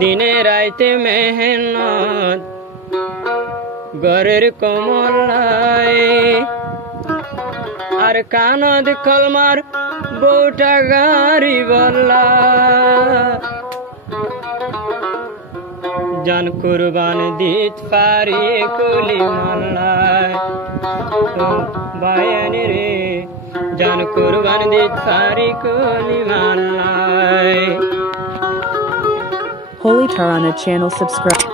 দিনে রাইতে মেহনত গরের কমলাই আর কানদ কলমার বউটা গাড়ি বললা জান কুরবান দিত পারি কুলি মাল্লাই বায়ানি রে জান কুরবান দিত পারি কুলি Mallah Holy Tarana channel subscribe.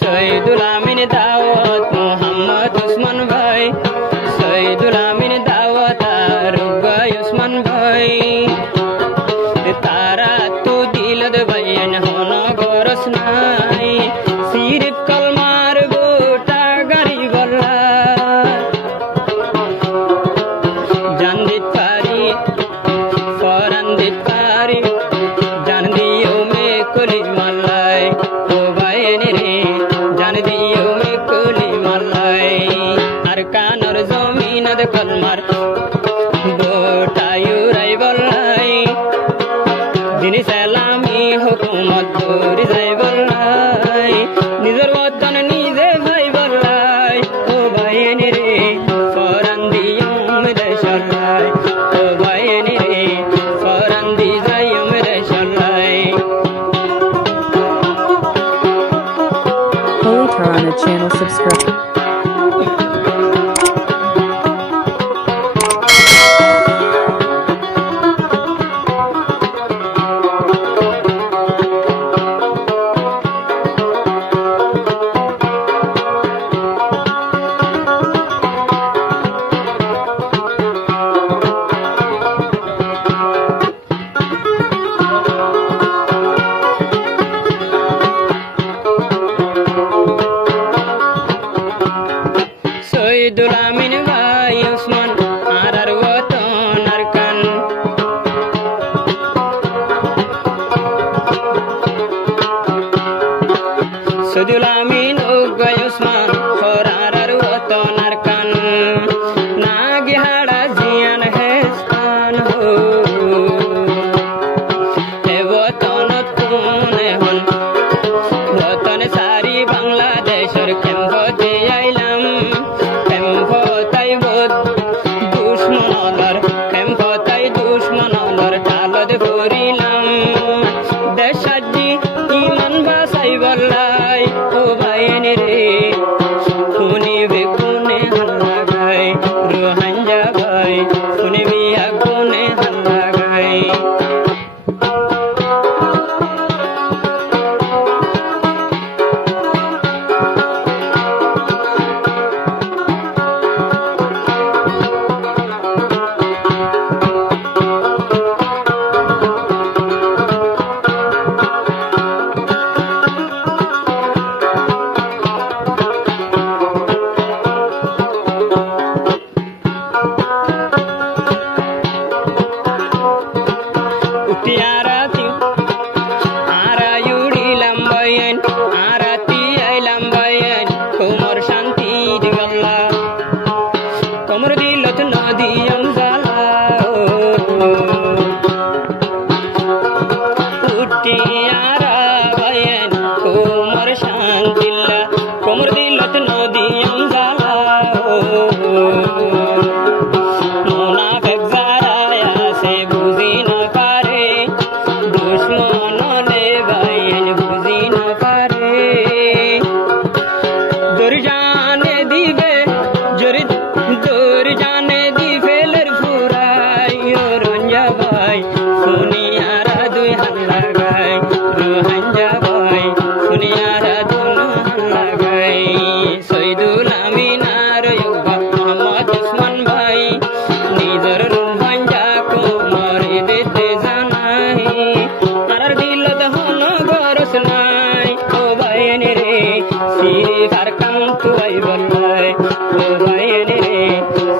Sayyidul Amin Dawat Muhammad Usman Bhai Sayyidul Amin Dawat Arubhai Usman Bhai Tara tu dilad bayan hono goros nai sirif kalmar bota gari bolla jandit pari foran dit pari jan diyo me kuli malai o bayani re jan diyo me kuli malai ar kanor zominad kalmar bota yurai bollai din salami hukumat duri jai bollai nijor watan nije bhai bollai o bayani re foran diyum deshallai o bayani re foran diyum deshallai Holy Tarana channel subscribe. Sayyidul Amin Bhai Usman arar waton arkan Sayyidul Amin Bhai Usman arar waton arkan nagi hada jian hestan ho e watonot kune hon watan sari Bangladeshor kembote ailam দুশ্মনর টালদ করিলাম দেশাজি ইমান বাসাই বললাই ও বাইনি রে শুনিবে কোনে হাল্লা গাই রোহাঞ্জা ভাই শুনিবি কোনে হাল্লা গাই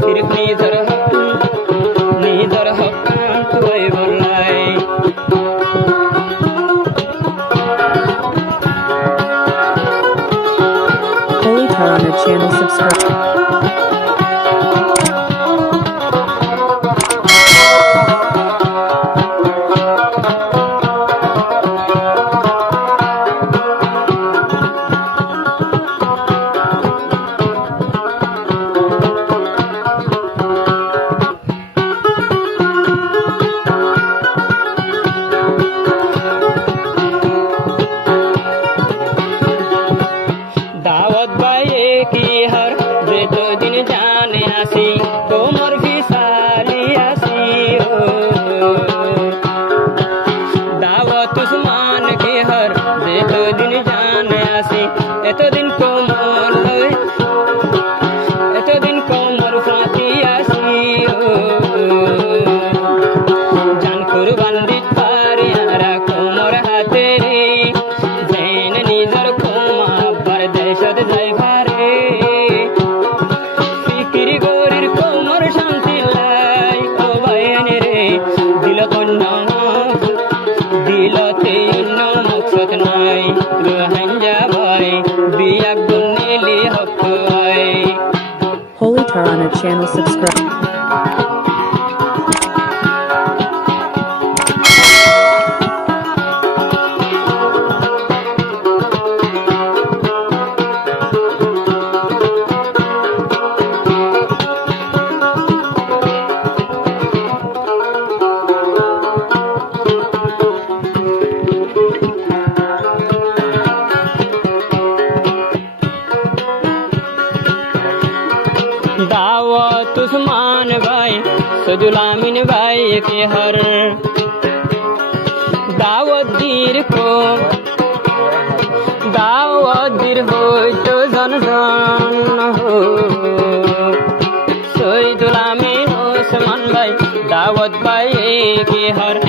सिर्फ channel, subscribe. दावत बाये की हर जे तो दिन जाने आसी कोमर भी साली आसी हो दावत उस्मान की हर जे तो दिन जाने आसी एतो दिन कोमर फाती आसी हो जान कुर्बान दित पारी हारा कोमर हाते रे जैन निजर कोमा बर देशत जाय भारे फिकिरी गोरिर कोमर शांति लाई ओ बायने रे दिलते इन्नो मकसद नाई रोहंजा भाई बिया गुन्नेली हक I Holy Tarana channel, subscribe. दावत उस्मान भाई सदुलामिन भाई के हर दावत दीर हो तो जन हो सईदुलामिन उस्मान भाई दावत भाई के हर